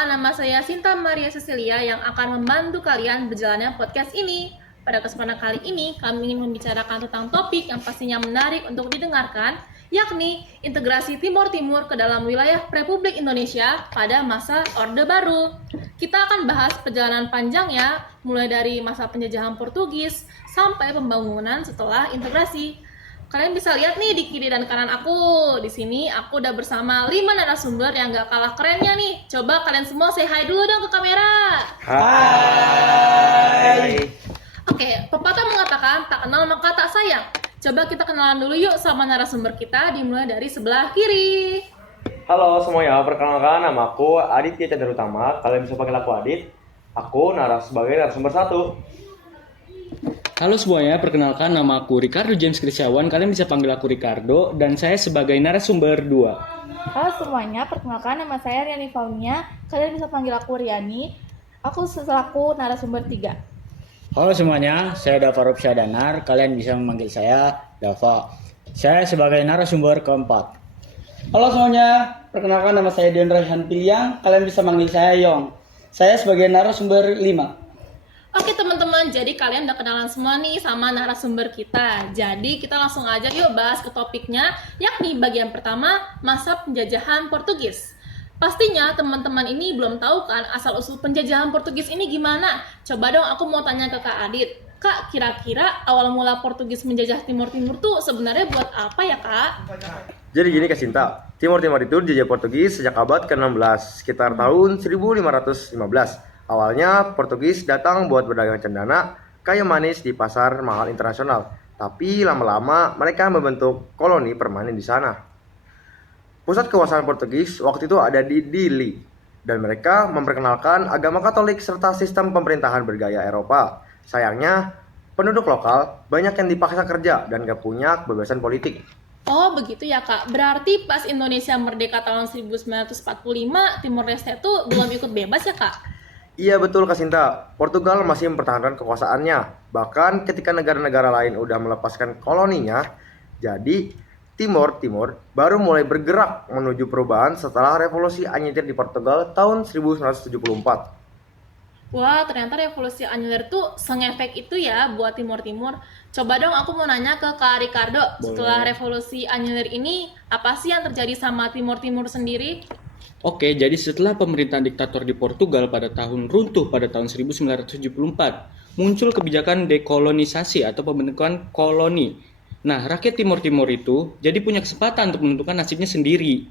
Perkenalkan, nama saya Sinta Maria Cecilia yang akan membantu kalian berjalannya podcast ini. Pada kesempatan kali ini, kami ingin membicarakan tentang topik yang pastinya menarik untuk didengarkan, yakni integrasi Timur Timur ke dalam wilayah Republik Indonesia pada masa Orde Baru. Kita akan bahas perjalanan panjangnya, mulai dari masa penjajahan Portugis sampai pembangunan setelah integrasi. Kalian bisa lihat nih di kiri dan kanan aku. Di sini aku udah bersama 5 narasumber yang gak kalah kerennya nih. Coba kalian semua say hi dulu dong ke kamera. Hai. Oke, pepatah mengatakan tak kenal maka tak sayang. Coba kita kenalan dulu yuk sama narasumber kita, dimulai dari sebelah kiri. Halo semuanya, perkenalkan nama aku Aditya Chandra. Kalian bisa panggil aku Adit. Aku sebagai narasumber 1. Halo semuanya, perkenalkan nama aku Ricardo James Krisyawan. Kalian bisa panggil aku Ricardo dan saya sebagai narasumber 2. Halo semuanya, perkenalkan nama saya Riani Faunia. Kalian bisa panggil aku Riani. Aku selaku narasumber 3. Halo semuanya, saya Dava Rupsyadanar. Kalian bisa memanggil saya Dava. Saya sebagai narasumber 4. Halo semuanya, perkenalkan nama saya Dion Raihan Piliang. Kalian bisa manggil saya Yong. Saya sebagai narasumber 5. Oke teman-teman, jadi kalian udah kenalan semua nih sama narasumber kita. Jadi kita langsung aja yuk bahas ke topiknya, yakni bagian pertama, masa penjajahan Portugis. Pastinya teman-teman ini belum tahu kan asal-usul penjajahan Portugis ini gimana? Coba dong aku mau tanya ke Kak Adit. Kak, kira-kira awal mula Portugis menjajah Timur Timur tuh sebenarnya buat apa ya Kak? Jadi gini Kak Sinta, Timur Timur itu dijajah Portugis sejak abad ke-16, sekitar tahun 1515. Awalnya Portugis datang buat berdagang cendana, kayu manis di pasar mahal internasional. Tapi lama-lama mereka membentuk koloni permanen di sana. Pusat kekuasaan Portugis waktu itu ada di Dili, dan mereka memperkenalkan agama Katolik serta sistem pemerintahan bergaya Eropa. Sayangnya, penduduk lokal banyak yang dipaksa kerja dan gak punya kebebasan politik. Oh begitu ya Kak, berarti pas Indonesia merdeka tahun 1945, Timor Leste tuh belum ikut bebas ya Kak? Iya betul Kak Sinta, Portugal masih mempertahankan kekuasaannya. Bahkan ketika negara-negara lain udah melepaskan koloninya, jadi Timor baru mulai bergerak menuju perubahan setelah revolusi Anyer di Portugal tahun 1974. Wah, ternyata revolusi Anyer tuh sengefek itu ya buat Timur Timur. Coba dong aku mau nanya ke Kak Ricardo, setelah revolusi Anyer ini, apa sih yang terjadi sama Timur Timur sendiri? Oke, jadi setelah pemerintahan diktator di Portugal pada tahun 1974, muncul kebijakan dekolonisasi atau pembentukan koloni. Nah, rakyat Timur Timur itu jadi punya kesempatan untuk menentukan nasibnya sendiri.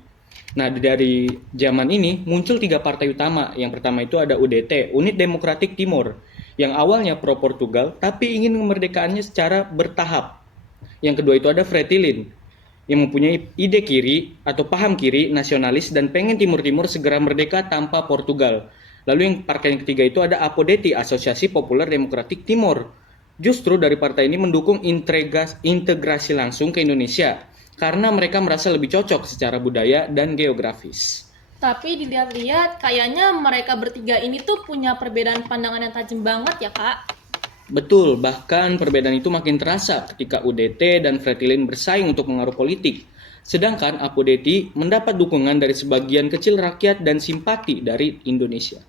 Nah, dari zaman ini muncul 3 partai utama. Yang pertama itu ada UDT, Unit Demokratik Timor, yang awalnya pro-Portugal tapi ingin kemerdekaannya secara bertahap. Yang kedua itu ada Fretilin, yang mempunyai ide kiri atau paham kiri, nasionalis, dan pengen Timur Timur segera merdeka tanpa Portugal. Lalu yang partai yang ketiga itu ada APODETI, Asosiasi Populer Demokratik Timor. Justru dari partai ini mendukung integrasi langsung ke Indonesia, karena mereka merasa lebih cocok secara budaya dan geografis. Tapi dilihat-lihat kayaknya mereka bertiga ini tuh punya perbedaan pandangan yang tajam banget ya Kak. Betul, bahkan perbedaan itu makin terasa ketika UDT dan Fretilin bersaing untuk pengaruh politik. Sedangkan APODETI mendapat dukungan dari sebagian kecil rakyat dan simpati dari Indonesia.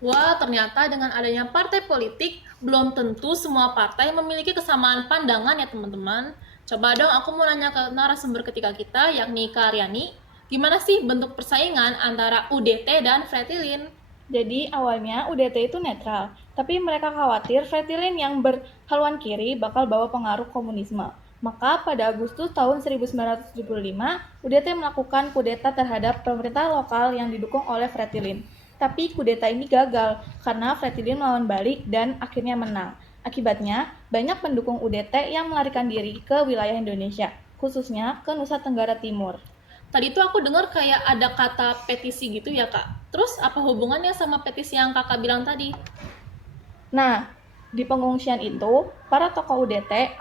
Wah, ternyata dengan adanya partai politik, belum tentu semua partai memiliki kesamaan pandangan ya teman-teman. Coba dong aku mau nanya ke narasumber ketiga kita, yakni Kak Riani. Gimana sih bentuk persaingan antara UDT dan Fretilin? Jadi awalnya UDT itu netral, tapi mereka khawatir Fretilin yang berhaluan kiri bakal bawa pengaruh komunisme. Maka pada Agustus tahun 1975, UDT melakukan kudeta terhadap pemerintah lokal yang didukung oleh Fretilin. Tapi kudeta ini gagal karena Fretilin melawan balik dan akhirnya menang. Akibatnya, banyak pendukung UDT yang melarikan diri ke wilayah Indonesia, khususnya ke Nusa Tenggara Timur. Tadi tuh aku dengar kayak ada kata petisi gitu ya Kak. Terus apa hubungannya sama petisi yang Kakak bilang tadi? Nah, di pengungsian itu, para tokoh UDT,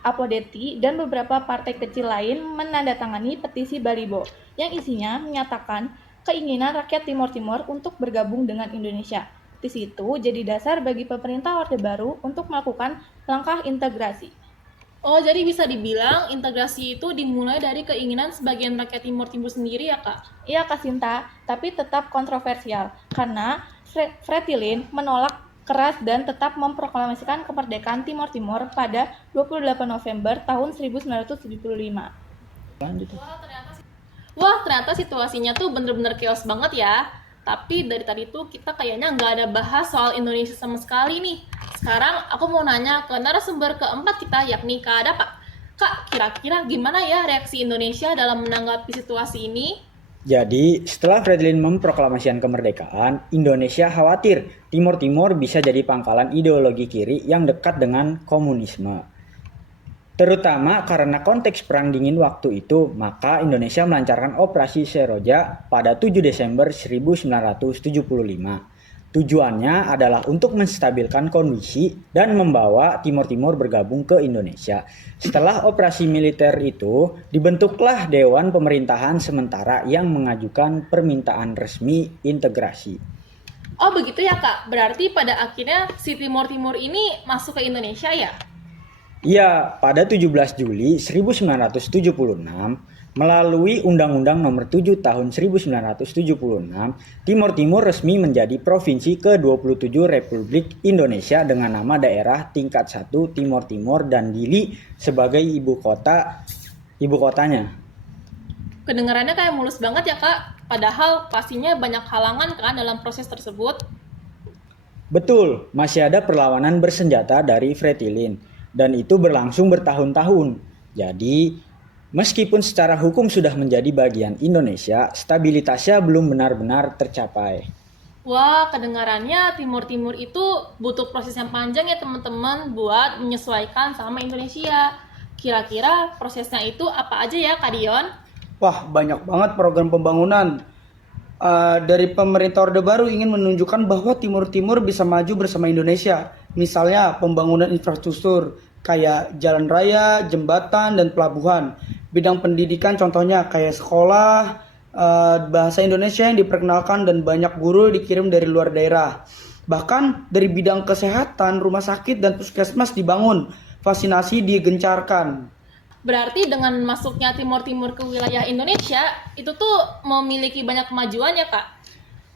APODETI, dan beberapa partai kecil lain menandatangani petisi Balibo yang isinya menyatakan keinginan rakyat Timur Timur untuk bergabung dengan Indonesia. Petisi itu jadi dasar bagi pemerintah Orde Baru untuk melakukan langkah integrasi. Oh, jadi bisa dibilang integrasi itu dimulai dari keinginan sebagian rakyat Timur Timur sendiri ya, Kak? Iya Kak Sinta, tapi tetap kontroversial karena Fretilin menolak keras dan tetap memproklamasikan kemerdekaan Timor Timur pada 28 November tahun 1975. Wah, ternyata situasinya tuh bener-bener chaos banget ya. Tapi dari tadi tuh kita kayaknya nggak ada bahas soal Indonesia sama sekali nih. Sekarang aku mau nanya ke narasumber keempat kita, yakni Kak Dapa. Kak, kira-kira gimana ya reaksi Indonesia dalam menanggapi situasi ini? Jadi, setelah Fretilin memproklamasikan kemerdekaan, Indonesia khawatir Timor Timur bisa jadi pangkalan ideologi kiri yang dekat dengan komunisme. Terutama karena konteks Perang Dingin waktu itu, maka Indonesia melancarkan Operasi Seroja pada 7 Desember 1975. Tujuannya adalah untuk menstabilkan kondisi dan membawa Timor Timur bergabung ke Indonesia. Setelah operasi militer itu, dibentuklah Dewan Pemerintahan Sementara yang mengajukan permintaan resmi integrasi. Oh begitu ya Kak, berarti pada akhirnya si Timor Timur ini masuk ke Indonesia ya? Ya, pada 17 Juli 1976, melalui Undang-Undang Nomor 7 Tahun 1976, Timor Timur resmi menjadi Provinsi ke-27 Republik Indonesia dengan nama daerah tingkat 1 Timor Timur dan Dili sebagai ibu kotanya. Kedengarannya kayak mulus banget ya Kak, padahal pastinya banyak halangan kan dalam proses tersebut. Betul, masih ada perlawanan bersenjata dari Fretilin. Dan itu berlangsung bertahun-tahun. Jadi, meskipun secara hukum sudah menjadi bagian Indonesia, stabilitasnya belum benar-benar tercapai. Wah, kedengarannya Timor Timur itu butuh proses yang panjang ya teman-teman buat menyesuaikan sama Indonesia. Kira-kira prosesnya itu apa aja ya Kak Dion? Wah, banyak banget program pembangunan. Dari pemerintah Orde Baru ingin menunjukkan bahwa Timur Timur bisa maju bersama Indonesia. Misalnya pembangunan infrastruktur kayak jalan raya, jembatan, dan pelabuhan. Bidang pendidikan contohnya kayak sekolah, bahasa Indonesia yang diperkenalkan dan banyak guru dikirim dari luar daerah. Bahkan dari bidang kesehatan, rumah sakit dan puskesmas dibangun, vaksinasi digencarkan. Berarti dengan masuknya Timor Timur ke wilayah Indonesia, itu tuh memiliki banyak kemajuan ya Kak?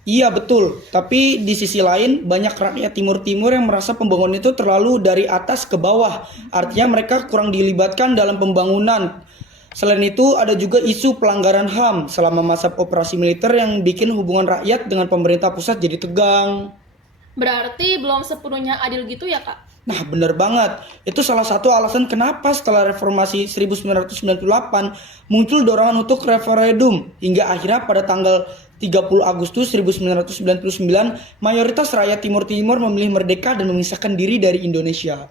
Iya betul, tapi di sisi lain banyak rakyat Timur Timur yang merasa pembangunan itu terlalu dari atas ke bawah. Artinya mereka kurang dilibatkan dalam pembangunan. Selain itu ada juga isu pelanggaran HAM selama masa operasi militer yang bikin hubungan rakyat dengan pemerintah pusat jadi tegang. Berarti belum sepenuhnya adil gitu ya Kak? Nah bener banget, itu salah satu alasan kenapa setelah reformasi 1998 muncul dorongan untuk referendum. Hingga akhirnya pada tanggal 30 Agustus 1999 mayoritas rakyat Timur Timur memilih merdeka dan memisahkan diri dari Indonesia.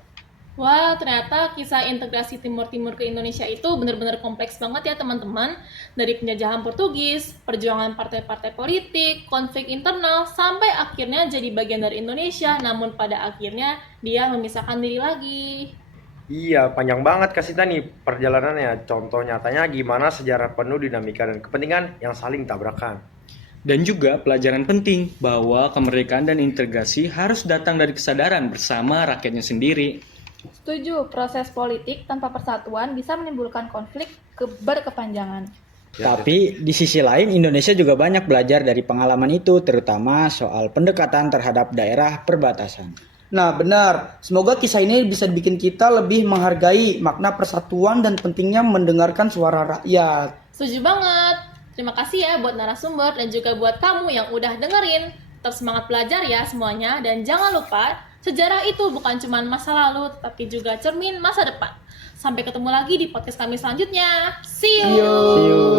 Wah, ternyata kisah integrasi Timor Timur ke Indonesia itu benar-benar kompleks banget ya teman-teman. Dari penjajahan Portugis, perjuangan partai-partai politik, konflik internal, sampai akhirnya jadi bagian dari Indonesia, namun pada akhirnya dia memisahkan diri lagi. Iya, panjang banget Kak Sinta nih perjalanannya. Contoh nyatanya gimana sejarah penuh dinamika dan kepentingan yang saling tabrakan. Dan juga pelajaran penting bahwa kemerdekaan dan integrasi harus datang dari kesadaran bersama rakyatnya sendiri. Setuju, proses politik tanpa persatuan bisa menimbulkan konflik berkepanjangan. Tapi di sisi lain Indonesia juga banyak belajar dari pengalaman itu, terutama soal pendekatan terhadap daerah perbatasan. Nah benar, semoga kisah ini bisa bikin kita lebih menghargai makna persatuan dan pentingnya mendengarkan suara rakyat. Setuju banget. Terima kasih ya buat narasumber dan juga buat kamu yang udah dengerin. Tetap semangat belajar ya semuanya dan jangan lupa sejarah itu bukan cuma masa lalu tapi juga cermin masa depan. Sampai ketemu lagi di podcast kami selanjutnya. See you. See you.